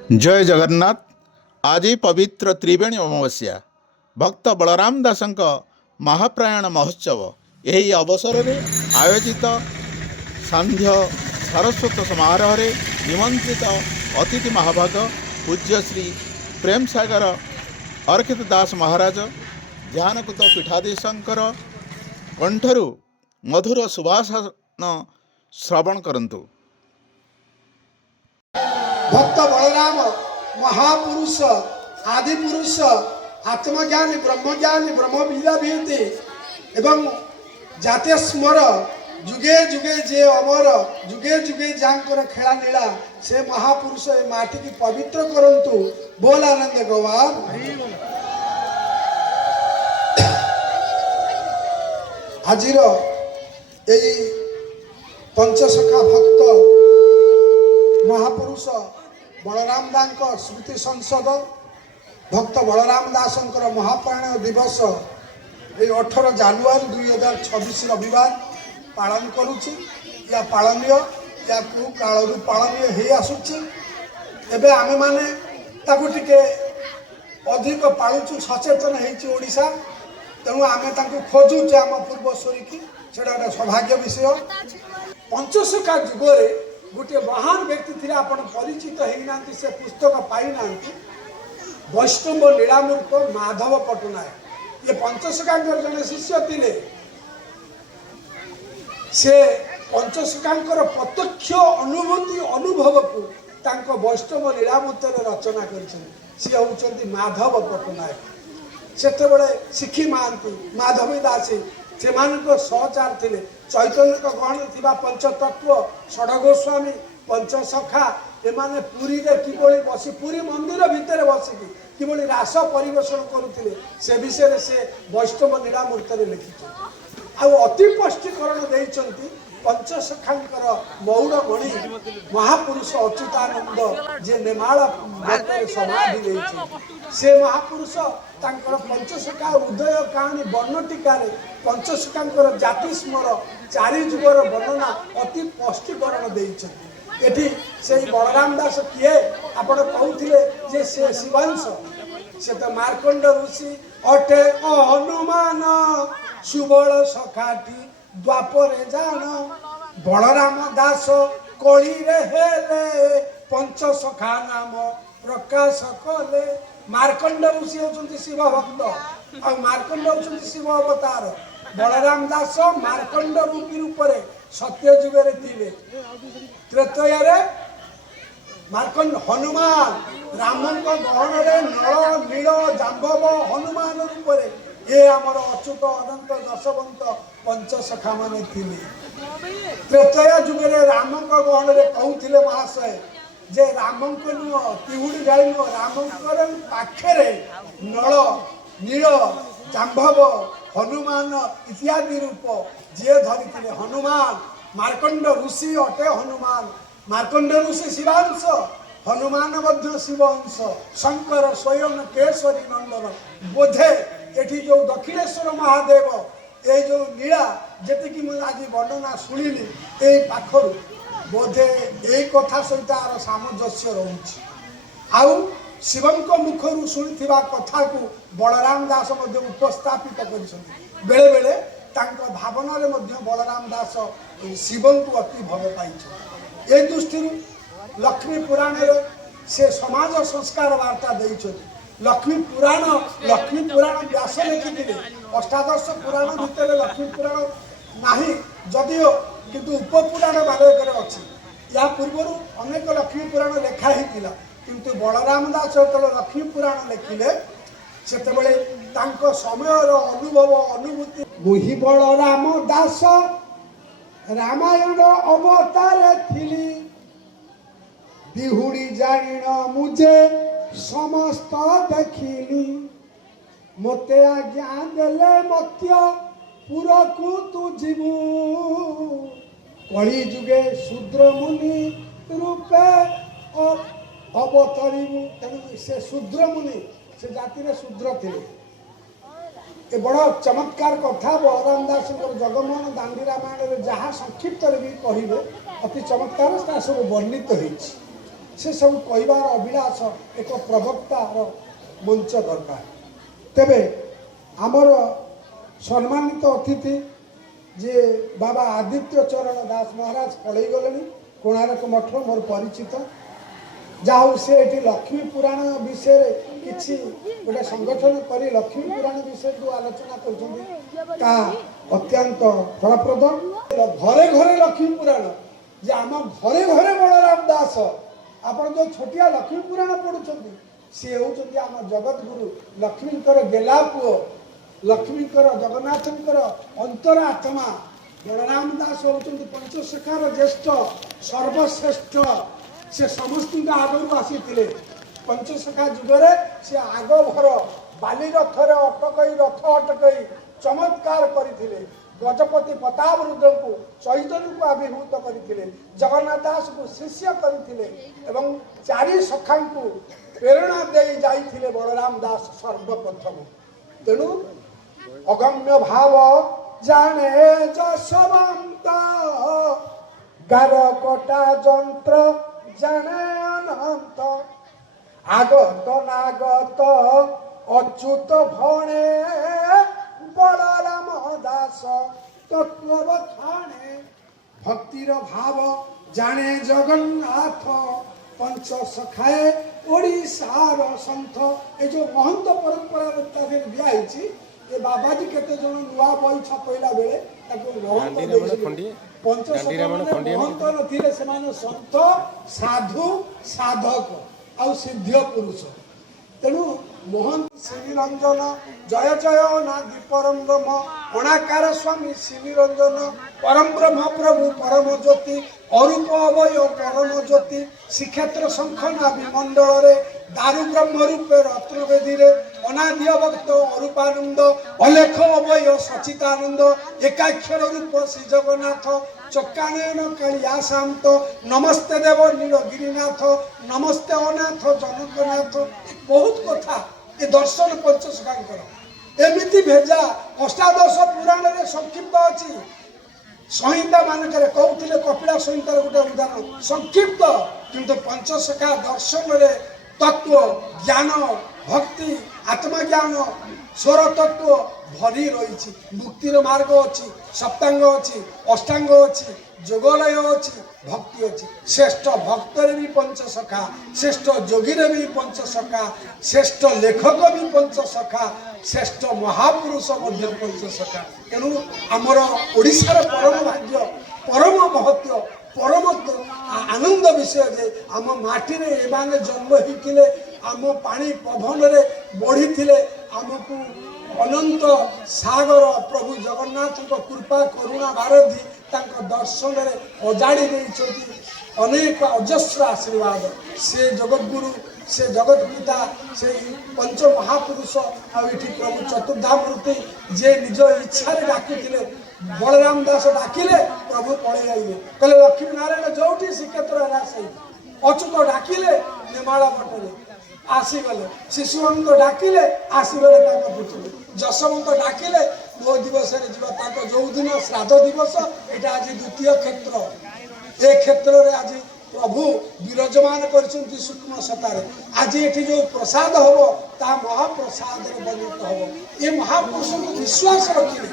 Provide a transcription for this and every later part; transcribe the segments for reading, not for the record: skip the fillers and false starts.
जय जगन्नाथ। आज पवित्र त्रिवेणी अमावस्या भक्त बलराम दास महाप्रयाण महोत्सव यही अवसर में आयोजित सांध्य सारस्वत समारोह निमंत्रित अतिथि महाभाग पूज्य श्री प्रेम सागर अर्खित दास महाराज ध्यानकृत पीठाधीशंकर कंठरू मधुर सुभाषण श्रवण करंतु। भक्त बलराम महापुरुष आदि पुरुष आत्मज्ञानी ब्रह्मज्ञानी ब्रह्मविद्याभीति एवं जाते स्मर जुगे जुगे जे अमर जुगे जुगे जांकर खेला नीला से महापुरुष ए माटी की पवित्र करंतु। बोल आनंद गवार। आजिर एई पंचसखा भक्त महापुरुष बलराम दास स्मृति संसद भक्त बलराम दास महाप्राण दिवस ये 18 जानुआरी 2026 रविवार पालन करुच्ची या पालनीय या क्यों कालू पालनीय हो आसुच्ची। एबे आमे माने ताकू टिके अधिक पालुचु सचेतन होइछि ओडिशा। तेणु आमे ताकू खोजुचे आम पूर्वस्वरी की सेटा सौभाग्य विषय। पंचसखा जुगरे गोटे महान व्यक्ति थे आप परिचित होना से पुस्तक पाई ना वैष्णव लीलामूर्त माधव पट्टनायक ये पंचसखा जड़े शिष्य थे। से पंचसखा प्रत्यक्ष अनुभूति अनुभव को वैष्णव लीलामूर्त रचना कर माधव पट्टनायक। से शिखी महांती माधवी दासी से सहचार थे चैतन्य गहन थी पंचतत्व षडगोस्वामी पंचसखा एमाने पुरी रे किबोली बसी पुरी मंदिर भितर बसिकी किबोली रास परिवेषण करुथिले से विषय से वैष्णव लीलामूर्त लिखिछ। आ अति स्पष्टीकरण देइचंती पंचसखांकर मौड़मणि महापुरुष अच्युतानंद जे नेमाल समाधि देइछि से महापुरुष तांकर पंचसखा उदय कहानी वर्णटिकार पंचसखांकर जाति स्मर चारि जुगर वर्णना अति स्पष्टीकरण देइछथि। एठी से बलराम दास किए आपण कहउथिले जे से शिवांश से तो मार्कंड ऋषि अटे हनुमान सुबल सखाटी द्वापरे जान बलराम दास कली रे हेले पंचसखा नाम प्रकाश कले। मार्कंड ऋषि होचंती शिव भक्त और मार्कंड होचंती शिव अवतार। बलराम दास मार्कंड रूपी रूपरे सत्य जुगरे थिले। त्रेतया मार्कंड हनुमान रामंक गहन रे नल नील जाम्बव हनुमान रूपरे ये आमर अच्युत अनंत दशवंत पंचसखा माने थिले। त्रेतया जुगरे रामंक गहन रे कहउथिले महाशय जे रामंक नुह तिहुड़ी गाई नुह रामंकर पाखरे नल नील जाम्बव हनुमान इत्यादि रूप जे धरी हनुमान मार्कंड ऋषि अटे हनुमान मार्कंड ऋषि शिवांश हनुमान मध्य शिवांश शंकर स्वयं केशरी नंदन। बोधे एठी जो दक्षिणेश्वर महादेव ये जो लीला जी मुझे आज वर्णना शुणिली ये पाखर बोधे यही कथा सहित आर सामंजस्य रोच आउ शिवंक मुखर शुणी कथा को बलराम दास उपस्थापित कर बेले बेले भावना बलराम दास शिव को अति भल पाई। ए दृष्टि लक्ष्मी पुराण से समाज संस्कार वार्ता देते। लक्ष्मी पुराण व्यास लिखी अष्टादश पुराण भितर लक्ष्मी पुराण नाही जदिओ किंतु उपपुराण बालकर अच्छी या पूर्व अनेक लक्ष्मी पुराण लेखा ही किंतु बलराम दास जो लक्ष्मी पुराण लिखिले से समय अनुभव अनुभूति मुहि बलराम दास रामायण अवतार थिली दिहुड़ी जानिन मुझे समस्त देखिली मते आज्ञा देले मत्य पुर को तू जीवु कली जुगे शूद्र मुनि रूपे अवतरिबु। तेणु से शूद्र मुनि से जाति में शूद्र थे। ये बड़ा चमत्कार कथा बलराम दास जगमोहन दांडी रामायण जहाँ संक्षिप्त भी कहे अति चमत्कार सब वर्णित हो से सब कहबार अभिलाष एक प्रवक्तार मंच दरकार। तेबे आमर सम्मानित अतिथि जे बाबा आदित्य चरण दास महाराज पढ़ई गले कोणार्क मठ मोर परिचित जाऊ से ये लक्ष्मी पुराण विषय किसी गोटे संगठन कर लक्ष्मी पुराण विषय जो आलोचना कर अत्यंत फलप्रद। घरे घरे लक्ष्मी पुराण जे आम घरे घरे बलराम दास आपण जो छोटिया लक्ष्मी पुराण पढ़ुं सी होती आम जगत गुरु लक्ष्मीकर गेला पुओ लक्ष्मीकर जगन्नाथंकर अंतर आत्मा बलराम दास होती पंचशेखार ज्येष्ठ सर्वश्रेष्ठ से समस्त आगु आसी पंचशेखा जुगरे से आग भर बाली रथरे अटकई रथ अटकई चमत्कार करते गजपति प्रताप रुद्र को चैतन्य को आविर्भूत करते जगन्नाथ दास को शिष्य करते एवं चारि सखा को प्रेरणा दे जाइए बलराम दास सर्वप्रथम। तेणु अगम्य भाव जाने जसवंत गार कटा जंत्र जाने अनंत आगत नागत अच्युत भणे बलराम दास तत्वबखाणे भक्तिर भाव जाने जगन्नाथ पंच सखाए ओडिशार संथ ये जो महंत परंपरा दिखाई ये बाबाजी केते जन नुआ बही छपैला बेले पंच महंत नथिले सेमाने संत साधु साधक आउ सिद्ध पुरुष। तेणु मोहन श्रीनिरंजन जय जय नादि परम ब्रह्म अणाकार स्वामी श्रीनिरंजन परम ब्रह्म प्रभु परम ज्योति अरूप अवय परम ज्योति श्रीक्षेत्र शंखना विमंडल दारु ब्रह्म रूपे रत्नवेदी अनादि भक्त अरूपानंद अलेख अवय सचितानंद एकाक्षर रूप श्री जगन्नाथ चक्कानयन कालिया शांत नमस्ते देव नीलगिरीनाथ नमस्ते अनाथ जनकनाथ बहुत कथा ये दर्शन पंचशेखांकर एमिति भेजा अष्टादश पुराण रे संक्षिप्त अच्छी संहिता मानक कहते कपिला संहितार गोटे उदाहरण संक्षिप्त किंतु पंचशेखा दर्शन रे तत्व ज्ञान भक्ति आत्मज्ञान स्वर तत्व भरी रही मुक्तिर मार्ग अच्छी सप्तांग अच्छी अष्टांग अच्छी जोगलय अच्छी भक्ति अच्छी श्रेष्ठ भक्तर भी पंचशखा श्रेष्ठ योगी भी पंचशखा श्रेष्ठ लेखक भी पंचशखा श्रेष्ठ महापुरुष पंचशखा। तेणु आमर ओडिशार परम भाग्य परम महत्व परम आनंद विषय जे आम माटी रे एमाने जन्म होते आम पानी पवन रे बढ़ी आमको अनंत सागर प्रभु जगन्नाथ कृपा करुणा भारती दर्शन में अजाड़ी अनेक अजस्र आशीर्वाद से जगतगुरु से जगत पिता से पंच महापुरुष आठी प्रभु चतुर्धामूर्ति जे निज इच्छा डाकुले बलराम दास डाकिले प्रभु पड़े आइले कहले लक्ष्मी नारायण जोटी श्रीक्षेत्र है अच्युत डाकिले नेमाल पटरे आसीगले शिशुवंत डाकिले आसीगले पुत्री जशवंत डाकिले मो दिवस जो दिन श्राद्ध दिवस यहाँ आज द्वितीय क्षेत्र ए क्षेत्र में आज प्रभु विराजमान कर सूक्ष्म सतार आज ये जो प्रसाद हम ता महाप्रसाद बनित हम ये महापुरुष को विश्वास रखिले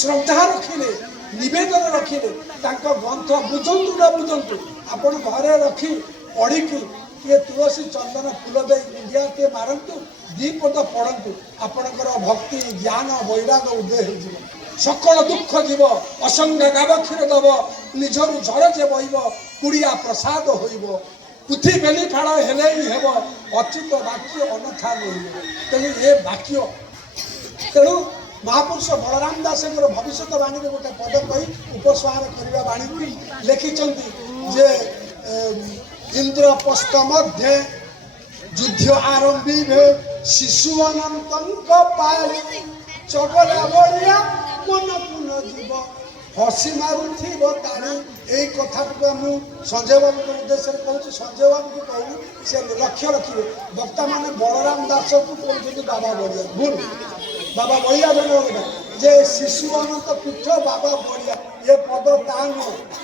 श्रद्धा रखिले नवेदन रखिले ग्रंथ बुझंतु न बुझंतु आपण घरे रखी पढ़ी किए तुलसी चंदन फूल दे मुंडिया किए मारतु दीपद पढ़तु आपणकर भक्ति ज्ञान वैराग उदय हो सकल दुख जीव असंग गावक्षीर दब निजरू झर जे बहब कुड़िया प्रसाद होइब पुथी बेली फाड़ हेले ही हेब अच्युत वाक्य अनथा रही तेणु ये वाक्य तेणु महापुरुष बलराम दास भविष्य वाणी गोटे पद कही उपसंहार करने वाणी लिखिं जे इंद्रपस्त मध्य युद्ध आरंभी भे शिशु अनंत पाली चगला बलिया मन पुन जीव हसी मारुथी तारी यही कथा को संजय बाबू के उद्देश्य कहूँ संजय बाबू को कहूँ से लक्ष्य रखिए वक्ता मैंने बलराम दास को कहते बाबा बलिया भूल बाबा बलिया जन जे शिशु अनंत पीठ बाबा बलिया ये पद तान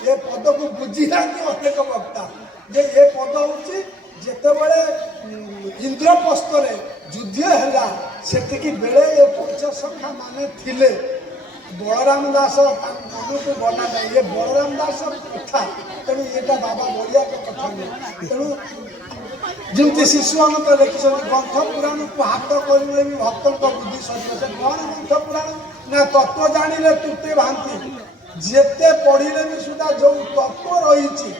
ये पद को बुझी अनेक वक्ता जे ये पद हूँ ଯେତେବେଳେ ଇନ୍ଦ୍ରପ୍ରସ୍ଥରେ ଯୁଦ୍ଧ ହେଲା ସେତିକି ବେଳେ ଏ ପଞ୍ଚସଖା ମାନେ ଥିଲେ। ବଳରାମ ଦାସ ମନକୁ ବନା ନାହିଁ, ଇଏ ବଳରାମ ଦାସ କଥା, ତେଣୁ ଏଇଟା ବାବା ବଳିଆଙ୍କ କଥା ନୁହେଁ। ତେଣୁ ଯେମିତି ଶିଶୁ ଅନନ୍ତ ଲେଖିଛନ୍ତି ଗ୍ରନ୍ଥ ପୁରାଣକୁ ହାତ କରିଲେ ବି ଭକ୍ତଙ୍କ ବୁଦ୍ଧି ସରିବ। ସେ କ'ଣ ଗ୍ରନ୍ଥ ପୁରାଣ ନା ତତ୍ତ୍ୱ ଜାଣିଲେ ତୁଟେ ଭାନ୍ତି, ଯେତେ ପଢ଼ିଲେ ବି ସୁଦ୍ଧା ଯେଉଁ ତତ୍ତ୍ୱ ରହିଛି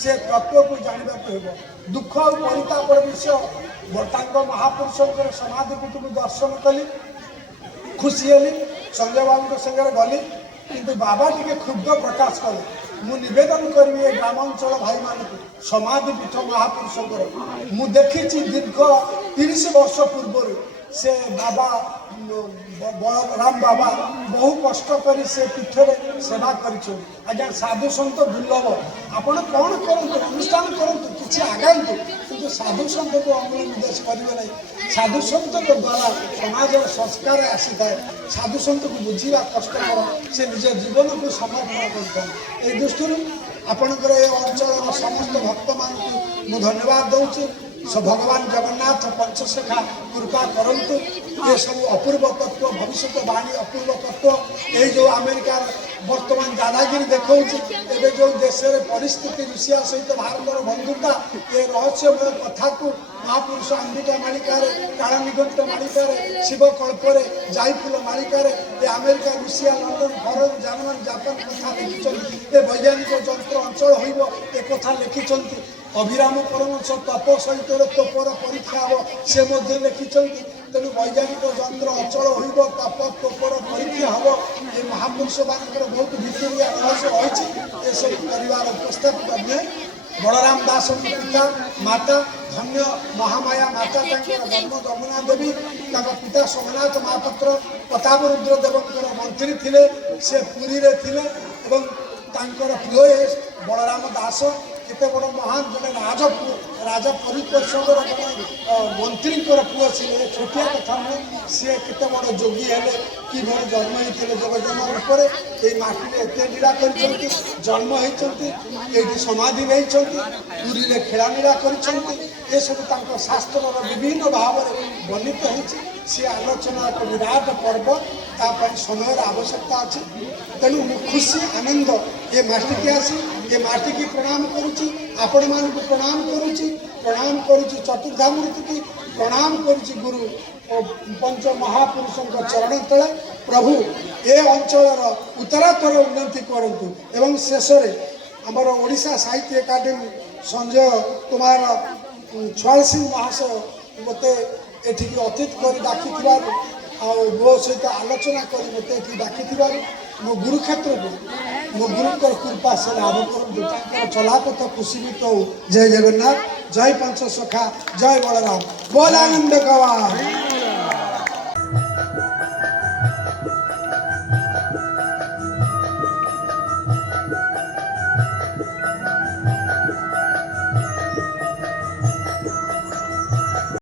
ସେ ତତ୍ତ୍ୱକୁ ଜାଣିବାକୁ ହେବ। ଦୁଃଖ ଆଉ ପରିତାପର ବିଷୟ ତାଙ୍କ ମହାପୁରୁଷଙ୍କର ସମାଧି ପୀଠକୁ ଦର୍ଶନ କଲି, ଖୁସି ହେଲି, ସଞ୍ଜୟ ବାବୁଙ୍କ ସାଙ୍ଗରେ ଗଲି, କିନ୍ତୁ ବାବା ଟିକେ କ୍ଷୁବ୍ଧ ପ୍ରକାଶ କଲେ। ମୁଁ ନିବେଦନ କରିବି ଏ ଗ୍ରାମାଞ୍ଚଳ ଭାଇମାନଙ୍କୁ, ସମାଧି ପୀଠ ମହାପୁରୁଷଙ୍କର ମୁଁ ଦେଖିଛି ଦୀର୍ଘ 30 ବର୍ଷ ପୂର୍ବରୁ ସେ ବାବା ବଳରାମ ବାବା ବହୁ କଷ୍ଟ କରି ସେ ପୀଠରେ ସେବା କରିଛନ୍ତି। ଆଜ୍ଞା ସାଧୁ ସନ୍ଥ ଦୁର୍ଲଭ, ଆପଣ କ'ଣ କରନ୍ତୁ, ଅନୁଷ୍ଠାନ କରନ୍ତୁ, କିଛି ଆଗାନ୍ତୁ, କିନ୍ତୁ ସାଧୁ ସନ୍ଥକୁ ଅମୂଳ ନିର୍ଦ୍ଦେଶ କରିବେ ନାହିଁ। ସାଧୁ ସନ୍ଥଙ୍କ ଦ୍ୱାରା ସମାଜର ସଂସ୍କାର ଆସିଥାଏ। ସାଧୁ ସନ୍ଥକୁ ବୁଝିବା କଷ୍ଟକର, ସେ ନିଜ ଜୀବନକୁ ସମର୍ପଣ କରିଥାନ୍ତି। ଏହି ଦୃଷ୍ଟିରୁ ଆପଣଙ୍କର ଏ ଅଞ୍ଚଳର ସମସ୍ତ ଭକ୍ତମାନଙ୍କୁ ମୁଁ ଧନ୍ୟବାଦ ଦେଉଛି। ଭଗବାନ ଜଗନ୍ନାଥ ପଞ୍ଚସଖା କୃପା କରନ୍ତୁ। ଏସବୁ ଅପୂର୍ବ ତତ୍ତ୍ୱ, ଭବିଷ୍ୟତ ବାଣୀ ଅପୂର୍ବ ତତ୍ତ୍ୱ, ଏଇ ଯେଉଁ ଆମେରିକାର ବର୍ତ୍ତମାନ ଦାଦାଗିରି ଦେଖାଉଛି, ଏବେ ଯେଉଁ ଦେଶରେ ପରିସ୍ଥିତି ରୁଷିଆ ସହିତ ଭାରତର ବନ୍ଧୁତା, ଏ ରହସ୍ୟମୟ କଥାକୁ ମହାପୁରୁଷ ଅମ୍ବିକା ମାଳିକାରେ, କାଳନିଗଣ୍ଠ ମାଳିକାରେ, ଶିବକଳ୍ପରେ, ଜାଇଫୁଲ ମାଳିକାରେ ଏ America, Russia, London, foreign, German, Japan କଥା ଲେଖିଛନ୍ତି। ଏ ବୈଜ୍ଞାନିକ ଯନ୍ତ୍ର ଅଞ୍ଚଳ ହୋଇବ ଏ କଥା ଲେଖିଛନ୍ତି। ଅଭିରାମ ପରମହଂସ ତପ ସହିତ ତୋପର ପରୀକ୍ଷା ହେବ ସେ ମଧ୍ୟ ଲେଖିଛନ୍ତି। ତେଣୁ ବୈଜ୍ଞାନିକ ଯନ୍ତ୍ର ଅଚଳ ହୋଇବ, ତପ ତୋପର ପରୀକ୍ଷା ହେବ। ଏ ମହାପୁରୁଷମାନଙ୍କର ବହୁତ ଭିତରିଆ ରହସ୍ୟ ରହିଛି। ଏସବୁ କରିବାର ଉପସ୍ଥାପିତ ନୁହେଁ। ବଳରାମ ଦାସଙ୍କ ପିତା ମାତା ଧନ୍ୟ ମହାମାୟା ମାତା, ତାଙ୍କର ଜନ୍ମ ଯମୁନା ଦେବୀ, ତାଙ୍କ ପିତା ସୋମନାଥ ମହାପାତ୍ର ପ୍ରତାପରୁଦ୍ର ଦେବଙ୍କର ମନ୍ତ୍ରୀ ଥିଲେ। ସେ ପୁରୀରେ ଥିଲେ ଏବଂ ତାଙ୍କର ପ୍ରିୟ ବଳରାମ ଦାସ କେତେ ବଡ଼ ମହାନ, ଜଣେ ରାଜା ପରିପରିଷଦର ଜଣେ ମନ୍ତ୍ରୀଙ୍କର ପୁଅ ଥିଲେ। ଛୋଟିଆ କଥା ନୁହେଁ। ସିଏ କେତେ ବଡ଼ ଯୋଗୀ ହେଲେ, କିଭଳି ଜନ୍ମ ହେଇଥିଲେ ଜଗଜନ ରୂପରେ, ଏଇ ମାଟିରେ ଏତେ ଲୀଳା କରିଛନ୍ତି, ଜନ୍ମ ହେଇଛନ୍ତି, ଏଇଠି ସମାଧି ନେଇଛନ୍ତି, ପୁରୀରେ ଖେଳାଲୀଳା କରିଛନ୍ତି। ଏସବୁ ତାଙ୍କ ଶାସ୍ତ୍ରର ବିଭିନ୍ନ ଭାବରେ ବର୍ଣ୍ଣିତ ହେଇଛି। ସେ ଆଲୋଚନା ଏକ ବିରାଟ ପର୍ବ, ତା ପାଇଁ ସମୟର ଆବଶ୍ୟକତା ଅଛି। ତେଣୁ ମୁଁ ଖୁସି ଆନନ୍ଦ ଏ ମାଟିକି ଆସି ଏ ମାଟିକି ପ୍ରଣାମ କରୁଛି, ଆପଣମାନଙ୍କୁ ପ୍ରଣାମ କରୁଛି, ଚତୁର୍ଦ୍ଧାମୂର୍ତ୍ତିକି ପ୍ରଣାମ କରୁଛି, ଗୁରୁ ଓ ପଞ୍ଚ ମହାପୁରୁଷଙ୍କ ଚରଣ ତଳେ। ପ୍ରଭୁ ଏ ଅଞ୍ଚଳର ଉତ୍ତରୋତ୍ତର ଉନ୍ନତି କରନ୍ତୁ ଏବଂ ଶେଷରେ ଆମର ଓଡ଼ିଶା ସାହିତ୍ୟ ଏକାଡେମୀ ସଞ୍ଜୟ କୁମାର ଛୁଆଳସିଂ ମହାଶୟ ମୋତେ ଏଠିକି ଅତିଥି କରି ଡାକିଥିବାରୁ ଆଉ ମୋ ସହିତ ଆଲୋଚନା କରି ମୋତେ ଏଠି ଡାକିଥିବାରୁ ମୋ ଗୁରୁକ୍ଷେତ୍ରକୁ ମୋ ଗୁରୁଙ୍କର କୃପା ସେ ଲାଭ କରନ୍ତୁ। ତାଙ୍କର ଚଲାପଥ କୁଶିବିତ ହଉ। ଜୟ ଜଗନ୍ନାଥ, ଜୟ ପଞ୍ଚସଖା, ଜୟ ବଳରାମ, ବୋଲ ଆନନ୍ଦ ଗୱା।